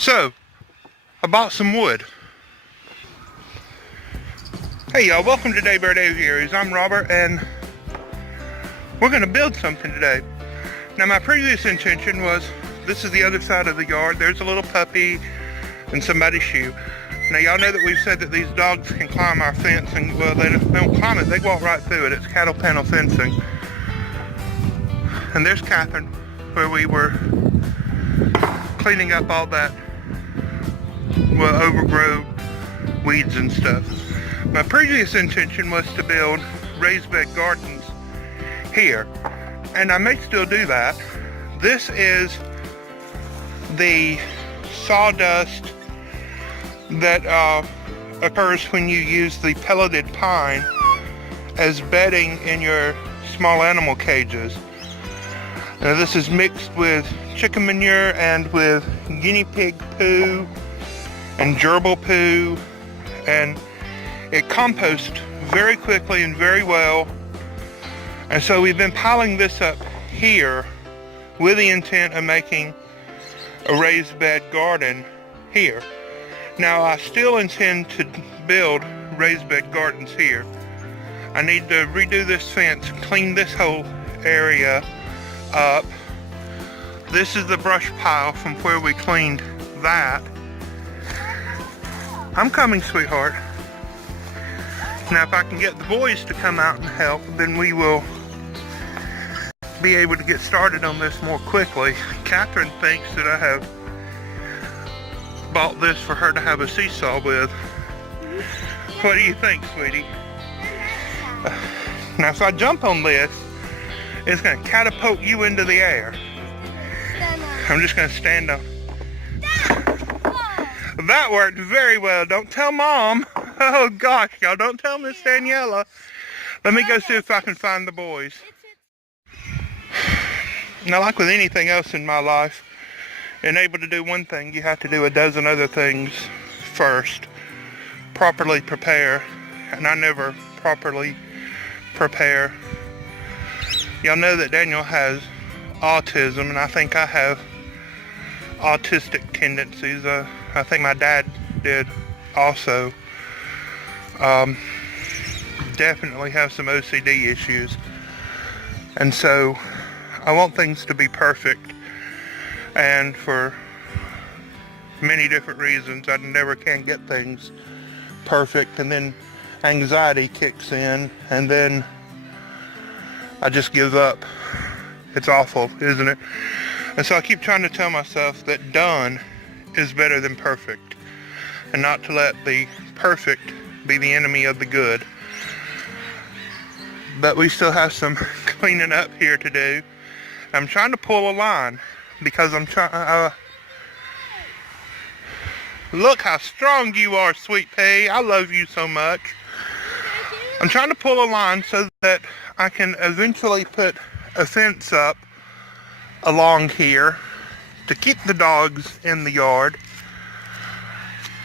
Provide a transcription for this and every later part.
So, I bought some wood. Hey y'all, welcome to Daybird Aviaries. I'm Robert and we're going to build something today. Now my previous intention was, this is the other side of the yard, there's a little puppy and somebody's shoe. Now y'all know that we've said that these dogs can climb our fence, and well, they don't climb it, they walk right through it. It's cattle panel fencing. And there's Catherine, where we were cleaning up all that, well, overgrown weeds and stuff. My previous intention was to build raised bed gardens here, and I may still do that. This is the sawdust that occurs when you use the pelleted pine as bedding in your small animal cages. Now this is mixed with chicken manure and with guinea pig poo and gerbil poo, and it composts very quickly and very well. And so we've been piling this up here with the intent of making a raised bed garden here. Now I still intend to build raised bed gardens here. I need to redo this fence, clean this whole area up. This is the brush pile from where we cleaned that. I'm coming, sweetheart. Now if I can get the boys to come out and help, then we will be able to get started on this more quickly. Catherine thinks that I have bought this for her to have a seesaw with. What do you think, sweetie? Now if I jump on this, it's going to catapult you into the air. I'm just going to stand up. That worked very well. Don't tell Mom. Oh gosh, y'all, don't tell Miss Daniela. Let me go see if I can find the boys. Now, like with anything else in my life, in able to do one thing, you have to do a dozen other things first. Properly prepare, and I never properly prepare. Y'all know that Daniel has autism, and I think I have autistic tendencies. I think my dad did also. Definitely have some OCD issues, and so I want things to be perfect, and for many different reasons I never can get things perfect, and then anxiety kicks in, and then I just give up. It's awful, isn't it? And so I keep trying to tell myself that done is better than perfect, and not to let the perfect be the enemy of the good. But we still have some cleaning up here to do. I'm trying to pull a line because I'm trying. Look how strong you are, sweet pea. I love you so much. I'm trying to pull a line so that I can eventually put a fence up along here to keep the dogs in the yard.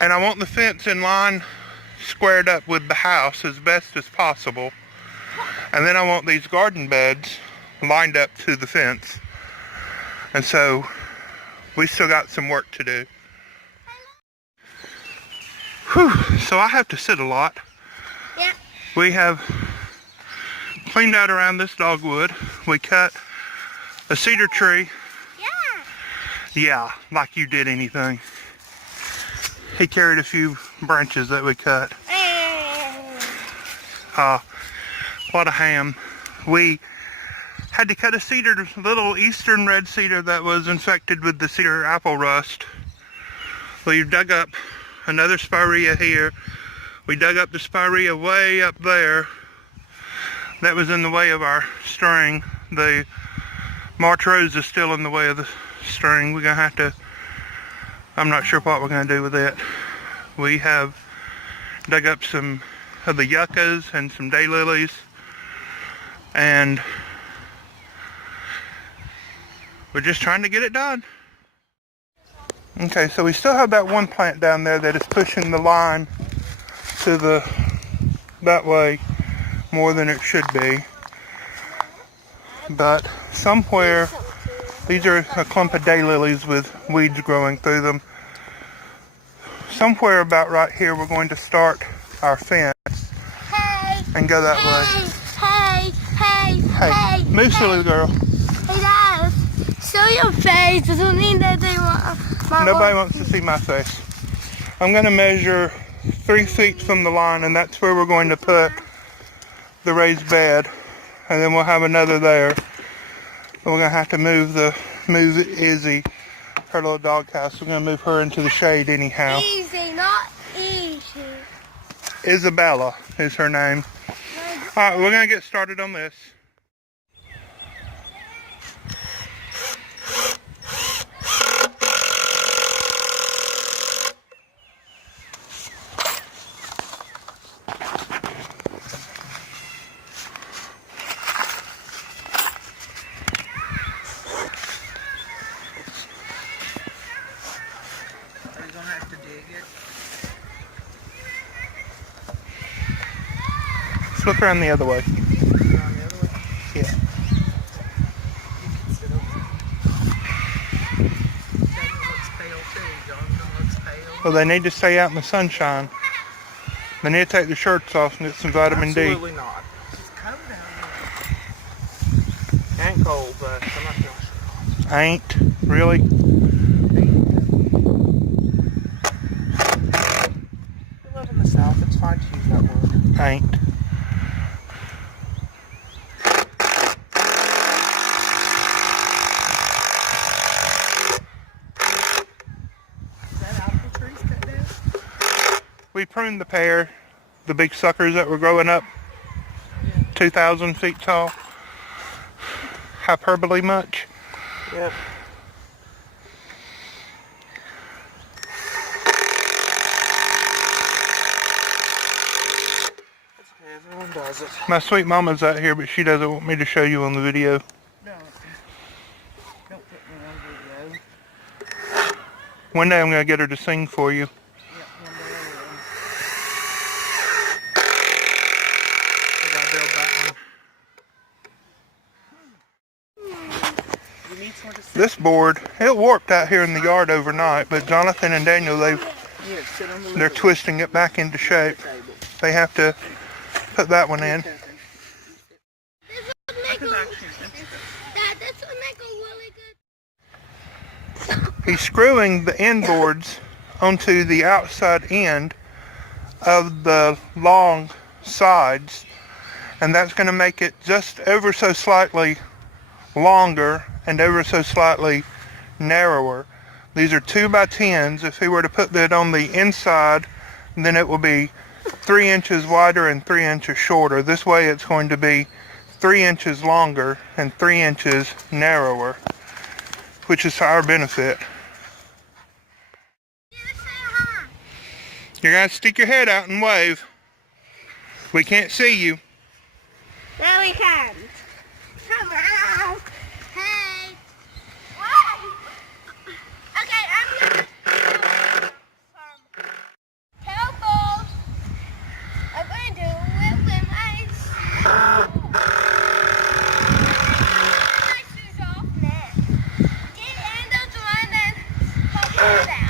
And I want the fence in line, squared up with the house as best as possible. And then I want these garden beds lined up to the fence. And so we still got some work to do. Whew, so I have to sit a lot. Yeah. We have cleaned out around this dogwood. We cut a cedar tree. Yeah. Yeah, like you did anything. He carried a few branches that we cut. What a ham. We had to cut a cedar, little eastern red cedar that was infected with the cedar apple rust. We dug up another spirea here. We dug up the spirea way up there. That was in the way of our string. The March rose is still in the way of the string. We're going to have to, I'm not sure what we're going to do with it. We have dug up some of the yuccas and some daylilies, and we're just trying to get it done. Okay, so we still have that one plant down there that is pushing the line to that way more than it should be. But somewhere, these are a clump of daylilies with weeds growing through them. somewhere about right here we're going to start our fence and go that way. Hey, move, silly girl. Hey, Dad, show your face. Doesn't mean that they want. Nobody wants to see my face. I'm going to measure 3 feet from the line, and that's where we're going to put the raised bed, and then we'll have another there. We're going to have to move Izzy, her little doghouse. We're going to move her into the shade anyhow. Easy, not easy. Isabella is her name. Alright, we're going to get started on this. Flip around the other way. Yeah. Well, they need to stay out in the sunshine. They need to take their shirts off and get some vitamin D. Absolutely not. It's cold down here. Ain't cold, but I'm not feeling sure. Ain't? Really? We live in the South. It's fine to use that word. Ain't. We pruned the pear, the big suckers that were growing up, 2,000 feet tall. Hyperbole much? Yep. That's okay, everyone does it. My sweet mama's out here, but she doesn't want me to show you on the video. No, don't put me on video. One day I'm going to get her to sing for you. Yep, one day I will. I gotta build that one. You need someone to sit. This board, it warped out here in the yard overnight, but Jonathan and Daniel, they're twisting it back into shape. They have to put that one in. This would make a really good. He's screwing the end boards onto the outside end of the long sides, and that's going to make it just ever so slightly longer and ever so slightly narrower. These are 2x10s. If he were to put that on the inside, then it will be 3 inches wider and 3 inches shorter. This way it's going to be 3 inches longer and 3 inches narrower, which is to our benefit. You're going to stick your head out and wave. We can't see you. No, we can't. Come on. Hey. What? Okay, I'm gonna do some cowbells. I'm going to do it with my shoes off now. Get in the one and pop it out.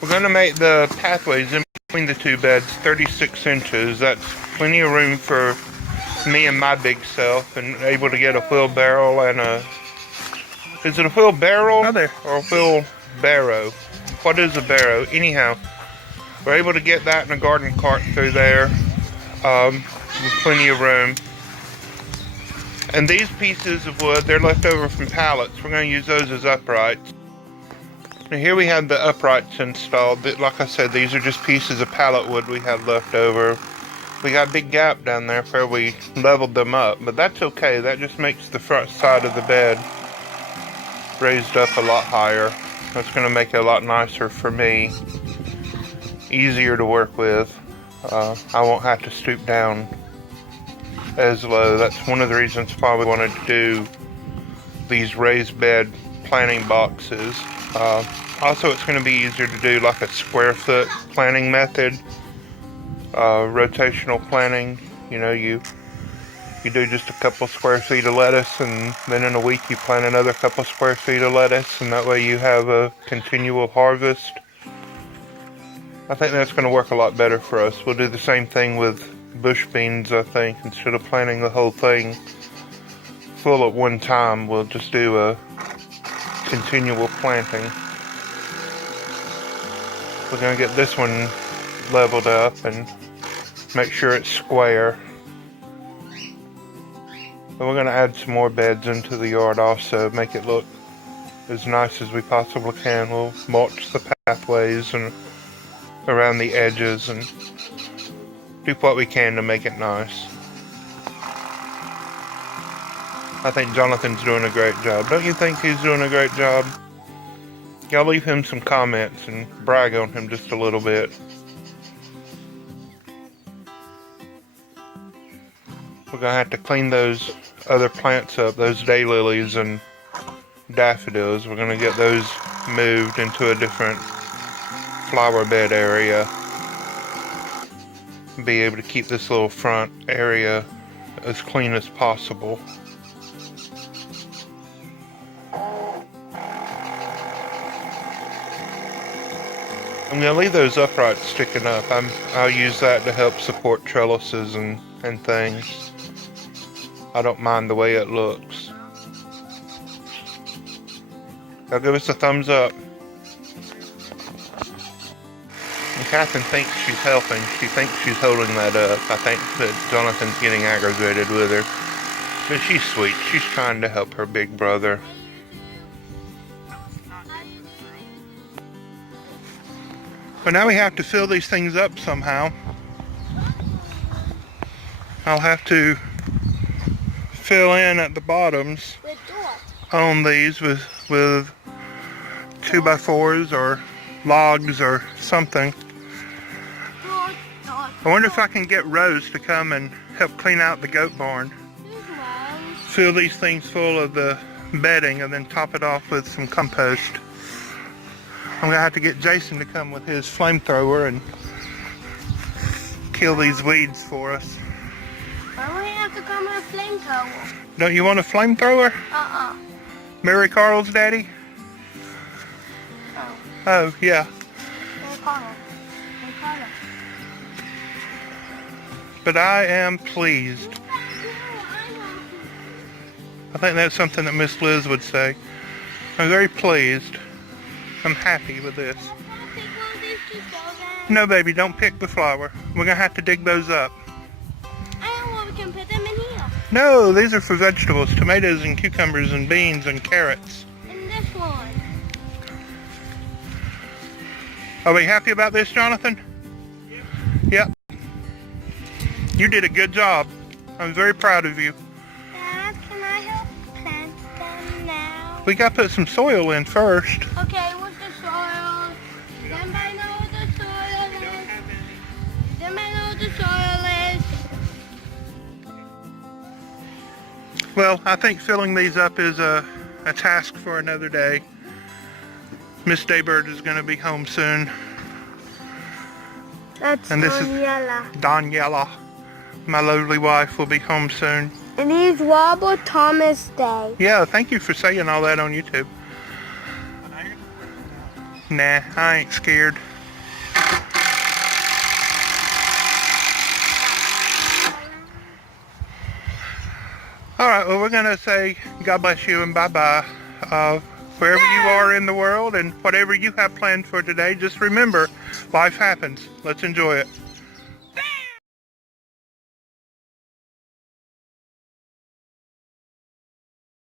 We're going to make the pathways in between the two beds 36 inches. That's plenty of room for me and my big self, and able to get a wheelbarrow and a... Is it a wheelbarrow? Oh, there. Or a wheelbarrow? What is a barrow? Anyhow, we're able to get that in a garden cart through there with plenty of room. And these pieces of wood, they're left over from pallets. We're going to use those as uprights. Now here we have the uprights installed. Like I said, these are just pieces of pallet wood we had left over. We got a big gap down there where we leveled them up, but that's okay. That just makes the front side of the bed raised up a lot higher. That's going to make it a lot nicer for me. Easier to work with. I won't have to stoop down as low. That's one of the reasons why we wanted to do these raised bed planting boxes. Also, it's going to be easier to do like a square foot planting method, rotational planting. You know, you do just a couple square feet of lettuce, and then in a week you plant another couple square feet of lettuce, and that way you have a continual harvest. I think that's going to work a lot better for us. We'll do the same thing with bush beans, I think. Instead of planting the whole thing full at one time, we'll just do a continual planting. We're going to get this one leveled up and make sure it's square. And we're going to add some more beds into the yard also, make it look as nice as we possibly can. We'll mulch the pathways and around the edges and do what we can to make it nice. I think Jonathan's doing a great job. Don't you think he's doing a great job? Y'all leave him some comments and brag on him just a little bit. We're going to have to clean those other plants up, those daylilies and daffodils. We're going to get those moved into a different flower bed area. Be able to keep this little front area as clean as possible. I'm going to leave those uprights sticking up. I'll use that to help support trellises and things. I don't mind the way it looks. Y'all give us a thumbs up. And Catherine thinks she's helping. She thinks she's holding that up. I think that Jonathan's getting aggravated with her. But she's sweet. She's trying to help her big brother. But now we have to fill these things up somehow. I'll have to fill in at the bottoms on these with 2x4s or logs or something. I wonder if I can get Rose to come and help clean out the goat barn. Fill these things full of the bedding and then top it off with some compost. I'm going to have to get Jason to come with his flamethrower and kill these weeds for us. Why would he have to come with a flamethrower? Don't you want a flamethrower? Mary Carl's daddy? Oh, yeah. Mary Carl. But I am pleased. I think that's something that Miss Liz would say. I'm very pleased. I'm happy with this. No, baby, don't pick the flower. We're going to have to dig those up. I know what we can put them in here. No, these are for vegetables. Tomatoes and cucumbers and beans and carrots. And this one. Are we happy about this, Jonathan? Yep. You did a good job. I'm very proud of you. Dad, can I help plant them now? We got to put some soil in first. Okay, with the soil. Anybody know what the soil is? Anybody know what the soil is? Well, I think filling these up is a task for another day. Miss Daybird is going to be home soon. That's And this is Daniela. Daniela, my lovely wife, will be home soon. And he's Robert Thomas Day. Yeah, thank you for saying all that on YouTube. Nah, I ain't scared. Alright, well, we're going to say God bless you and bye-bye. Wherever you are in the world and whatever you have planned for today, just remember, life happens. Let's enjoy it.